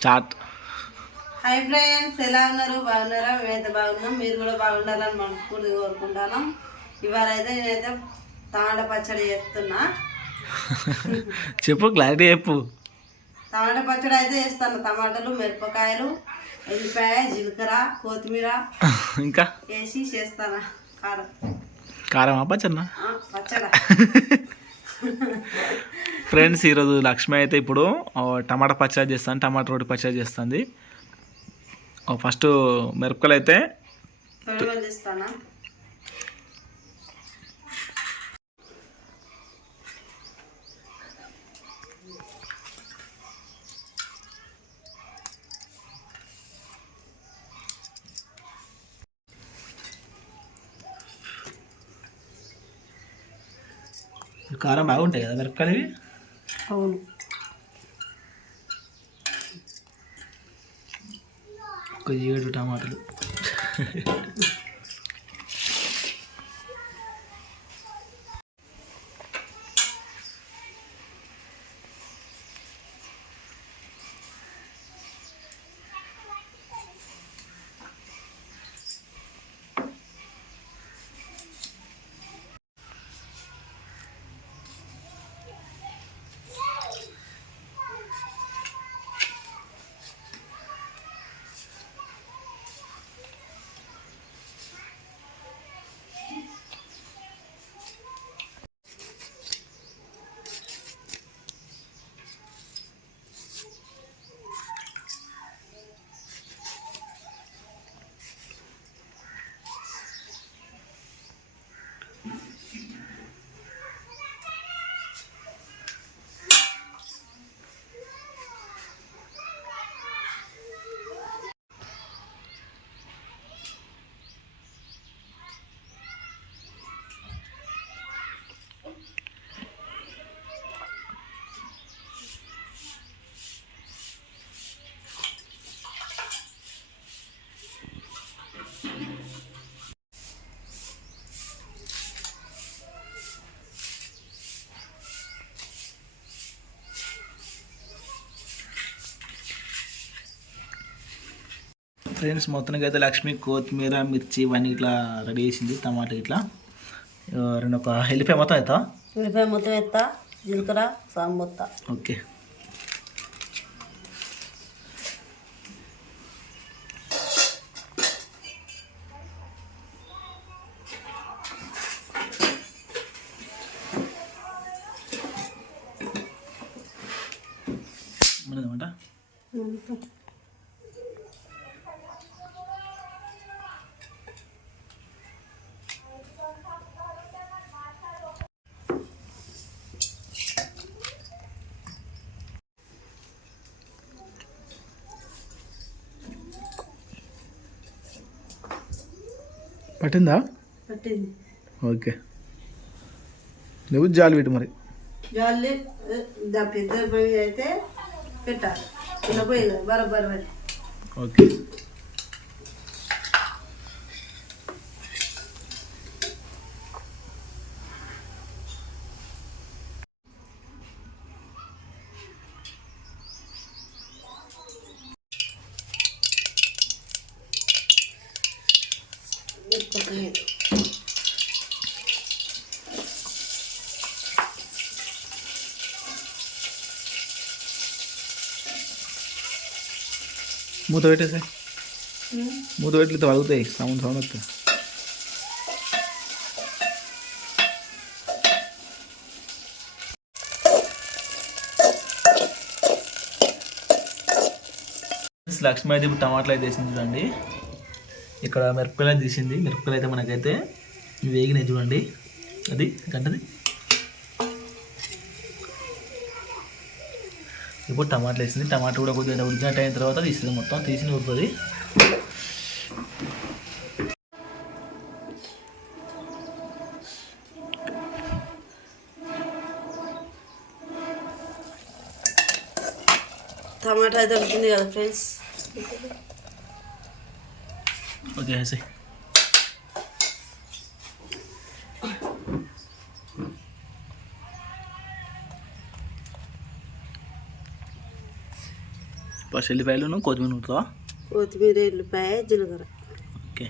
Start. Hi friends ఎలా ఉన్నారు? బాగున్నారా? మేమైతే బాగున్నాం. మీరు కూడా బాగుండాలని మనస్ఫూర్తిగా కోరుకుంటాను ఇవాళ అయితే నేనైతే టమాటా పచ్చడి చేస్తున్నా. చెప్పు క్లారిటీ చెప్పు. టమాటా పచ్చడి అయితే చేస్తాను. టమాటాలు మిరపకాయలు ఎల్లిపాయ జీలకర్ర కొత్తిమీర ఇంకా? వేసి చేస్తాను. కారం. కారం పచ్చన్న ఆ, పచ్చడి. ఫ్రెండ్స్ ఈరోజు లక్ష్మి అయితే ఇప్పుడు టమాటా పచ్చడి చేస్తాను టమాటా రోటి పచ్చడి చేస్తుంది. ఫస్ట్ మిరపకాయలు అయితే కారం బాగుంటాయి కదా మిరపకాయలు ఇవి అవును. ఒక ఏడు టమాటాలు. ఫ్రెండ్స్ మొత్తానికి అయితే లక్ష్మి కొత్తిమీర మిర్చి ఇవన్నీ ఇట్లా రెడీ చేసింది టమాటా ఇట్లా. రెండు ఒక ఎల్లిపాయ మొత్తం అవుతా ఉల్లిపాయ మొత్తం ఎత్తా జీలకర్ర సాంబొత్తా. ఓకే. పట్టిందా? పట్టింది. ఓకే. నువ్వు జాలి పెట్టు మరి. జాలి పెద్ద పొయ్యి అయితే పెట్టాలి. చిన్న పొయ్యి ఓకే మిరపకాయ మూత పెట్టేసాయి మూత పెట్టితే వలుగుతాయి సౌండ్ సౌండ్ వస్తుంది లక్ష్మి అయితే ఇప్పుడు టమాటాలు అయితే వేసింది చూడండి. ఇక్కడ మిరపకాయలు తీసింది. మిరపకాయలు అయితే మనకైతే వేగినాయి చూడండి. అది గంటది. ఇప్పుడు టమాటాలు వేసింది. టమాటా కూడా కొద్దిగా ఉడికినట్టు అయిన తర్వాత తీస్తుంది మొత్తం తీసి ఉడుతుంది టమాటా అయితే ఉడికింది కదా ఫ్రెండ్స్. ఓకే ఫస్ట్ ఎల్లిపాయలు కొత్తిమీర నూరుతావా కొత్తిమీర ఎల్లిపాయ జీలకర్ర. ఓకే.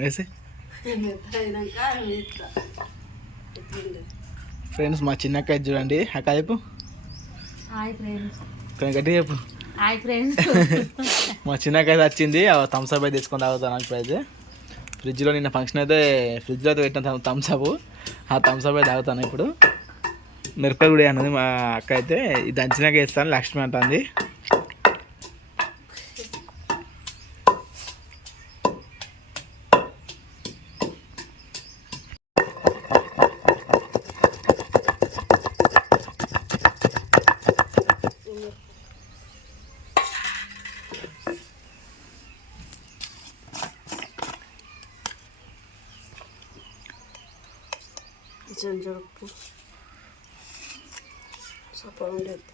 వేసి? ఫ్రెండ్స్ మా చిన్నక్క చూడండి. అక్క చెప్పు. Hi friends. కొంచెం గట్టి చెప్పు. Hi friends. మా చిన్నక్క అయితే వచ్చింది థమ్స్అప్ అయితే తీసుకొని తాగుతాను ఇప్పుడైతే ఫ్రిడ్జ్లో నిన్న ఫంక్షన్ అయితే ఫ్రిడ్జ్లో అయితే పెట్టిన థమ్స్అప్ ఆ థమ్స్అప్ అయితే తాగుతాను ఇప్పుడు. మిరపకాయ కూడా అన్నది మా అక్క అయితే ఇది దంచినాక వేస్తాను. లక్ష్మి అంటుంది. చెంచా ఉప్పు సపా ఉండేది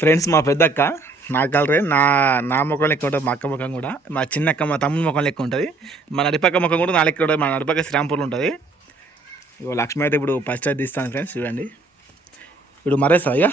ఫ్రెండ్స్ మా పెద్దక్క నా కలరే నా నా ముఖం లెక్క ఉంటుంది మా అక్క ముఖం కూడా మా చిన్నక్క మా తమ్ముని ముఖం లెక్క ఉంటుంది మా నడిపక్క ముఖం కూడా నా లెక్క ఉంటుంది మా నడిపక్క శ్రీరాంపూర్లో ఉంటుంది ఇగో లక్ష్మి అయితే ఇప్పుడు ఫస్ట్ అయితే తీస్తాను ఫ్రెండ్స్ చూడండి ఇప్పుడు మరేస్తా ఇక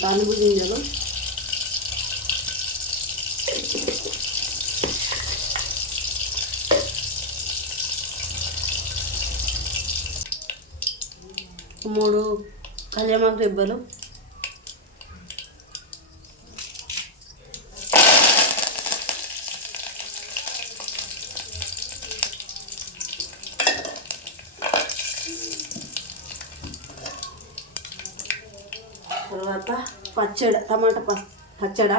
తానుగు గింజలు మూడు కళ్యామాకు దెబ్బలు తర్వాత పచ్చడి టమాటా ప పచ్చడ.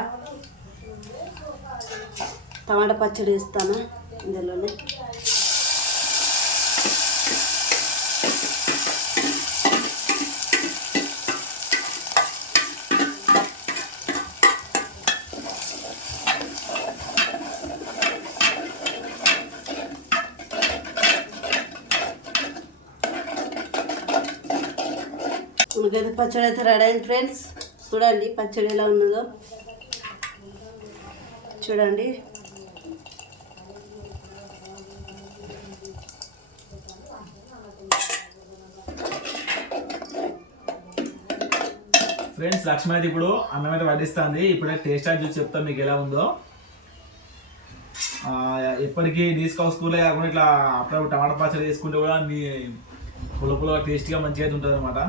టమాటా పచ్చడి వేస్తాను ఇందులోనే? ఉల్లిగడ్డ పచ్చడి అయితే రెడీ అయింది ఫ్రెండ్స్ చూడండి పచ్చడి ఎలా ఉన్నదో. చూడండి. ఫ్రెండ్స్ లక్ష్మి అయితే ఇప్పుడు అన్నం అయితే వడ్డిస్తుంది. ఇప్పుడే టేస్ట్ అని చూసి చెప్తాం మీకు ఎలా ఉందో. ఎప్పటికీ నీసుకో స్కూలే కాకుండా ఇట్లా అప్పుడప్పుడు టమాటా పచ్చడి చేసుకుంటే కూడా మీ పుల్ల పుల్ల టేస్ట్గా మంచిగా అయితే ఉంటుంది అనమాట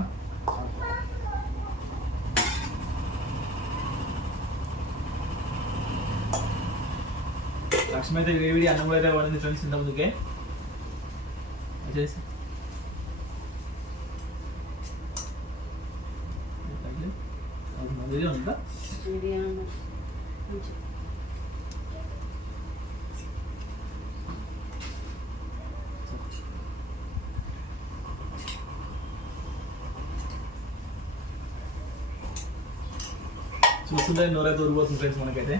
లక్ష్మి అయితే వేడి అన్నం కూడా అయితే పడింది ఫ్రెండ్స్ ఇంత ముందుకే. వచ్చేసి. ఉందా చూస్తుంటే నోరైతే ఊరిపోతుంది ఫ్రెండ్స్ మనకైతే.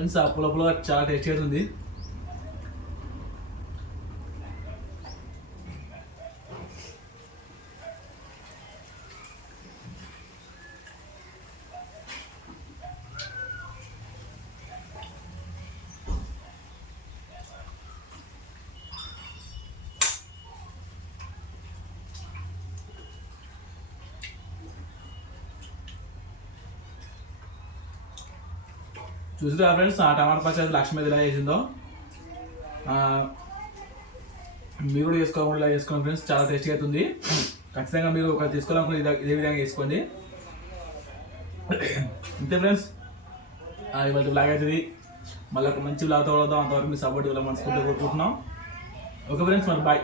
ఫ్రెండ్స్ ఆ పుల చాలా టేస్ట్ ఉంది. చూసిరా ఫ్రెండ్స్ ఆ టమాటా పచ్చడి లక్ష్మి ఎలా చేసిందో. మీరు కూడా చేసుకోకుండా ఇలా చేసుకోండి ఫ్రెండ్స్ చాలా టేస్టీగా అవుతుంది. ఖచ్చితంగా మీరు ఒక తీసుకోవాలనుకుంటే ఇదే ఇదే విధంగా చేసుకోండి. అంతే ఫ్రెండ్స్ ఇవాళ బ్లాగ్ అవుతుంది మళ్ళీ ఒక మంచి బ్లాగ్ తోడదాం అంతవరకు మీ సపోర్ట్ ఇవ్వాలి మనస్ఫూర్తిగా కోరుకుంటున్నాం. ఓకే ఫ్రెండ్స్ మరి బాయ్